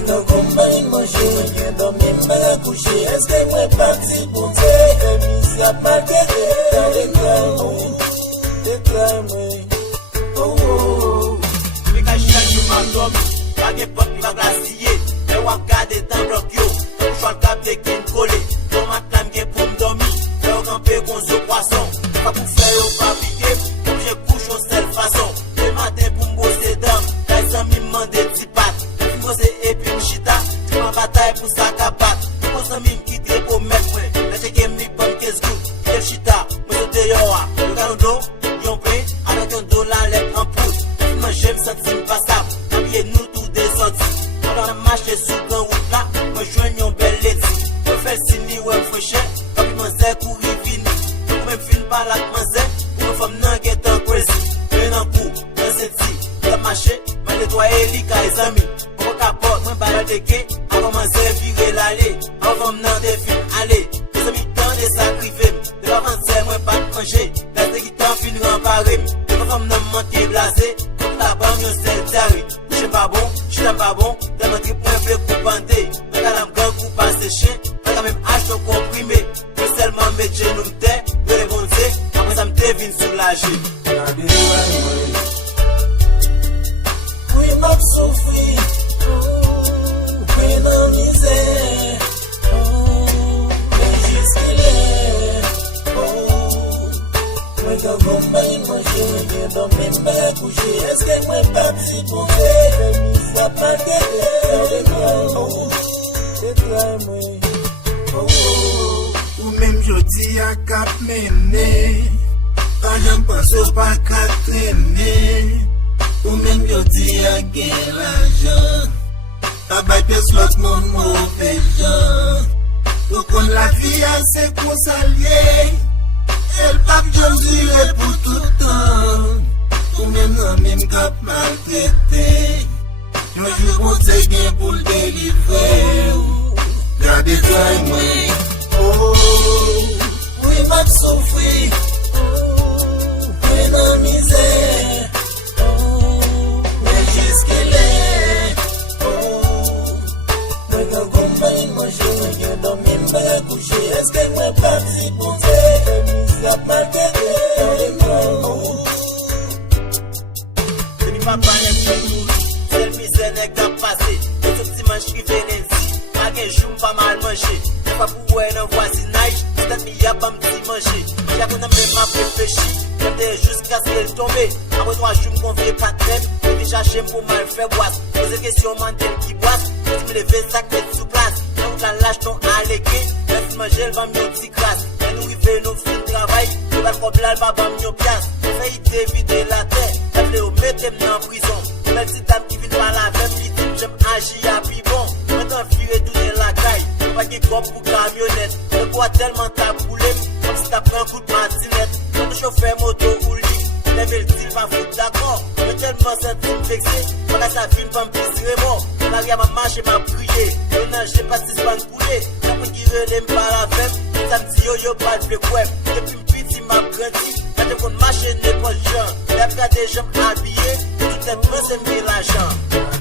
Mwen kan kombay manje, mwen gen dormi mwen akouche. Eske mwen parti pou te, mis ap markete. Kan deklar mwen, Mwen ka chal yo mandom, kage pot mi va glasye. Mwen wak gade tan blok yo, mwen chal kap de kin kole. Ton matam gen pou m'domi, mwen wak anpe konzo poisson. Pa pou fè yo papike, mwen je couche yon sel fason. Le matin pou m'bose dam, kay san mi mande ti pat. Mwen m'bose epi m'chita, mwen batay pou sa kapat. Mwen san mi m'kite pou mèk mwen, la cheke mi bom kes gout. Kel chita, mwen sote yo wa, yo kanon do, yon pe, avec un dollar lek en poudre. Mwen jem senti m'pasab, abye nou tout desoti. Mwen marche sou gran route la, mwen jwen yon bel leti. Mwen fè sini wè m'freche, kapi mwen zè kouri vini. Mwen fin balak mwen zè, mwen fòm nan getan crazy. Mwen nan kou, mwen senti, mwen marche, mwen netwaye li ka e zami. Mwen kapot, mwen baladeke, avon mwen zè vire l'ale. Avon nan defin ale, mwen zami tan de sakrifem. De la vansè mwen pat manje, gazde ki tan fin remparem. Mwen nan manke blase, mwen taban yon sel tari. Jem pa bon, chitam pa bon, dan mwen trip mwen fle koupante. Mwen kalam gang koupa seche, mwen ka mèm ach to komprime. Mwen selman met genou mte, mwen regonze, apre sa mte vin soulaje. kan deklar mwen. Mwen map soufri, mwen nan mize. Men jiskile, mwen kan kombay manje, mwen gen dormi mwen akouche. Eske mwen parti pou te, mis ap markete. Deklar mwen, Ou même jodi a kap mene, quand j'en pense au pas qu'à traîner. Ou même jodi a gen l'argent, tabay pièce l'autre monde mauvais gens. Ou kon la vie a se consalé, elle pas j'en dirait pour tout temps. Ou même nan même kap maltraité, un jour on te gen pour le délivrer. Gade try mwen. mwen map soufri, mwen nan mize. Men jiskile, mwen kan kombay manje, mwen gen dormi mwen akouche. Eske mwen parti pou te, mis ap markete. Se mi pa panen chen nou, sel mize nek da pase. E sou ti manj ki venensi, agen jou mpa mal manje. Ne pa pou wè nan voisinaj, stat mi yabam ti manje. Jakou nan mè ma preflechi, mè te jous kaske l tombe. Apre 3 jou m'konvye patrem, e vi chache pou mal fè boas. Pose kesyon mandel ki boas, si me leve sak met sou plas. Nan ou la lâche ton aleke, mè fin manje l vam yon ti kras. Mè nou rive nou fin travay, nou bal koblal babam yon pias. Fè ite vide la terre, la vle ou metem nan prison. Mè si dam ki vin pa la vem, vitim jem agi api bon. Mè tan fire toune la kay, pa ki kop pou kamyonet. Le bois tellement taboulé, comme si t'as pris un coup de matinette. Quand le chauffeur moto ou lit, lève le style va foutre d'accord. Mais tellement senti me vexé, pendant sa vie va me pisser mort. On arrive à ma marche et m'a prié, et non j'ai pas si pas de couler. J'ai pris qui relève par la femme, ça me dit yo yo pas de web. Depuis une petite m'a grandi, quand j'ai qu'on marche n'est pas de gens. Et après des gens habillés, tout est pressé de l'argent.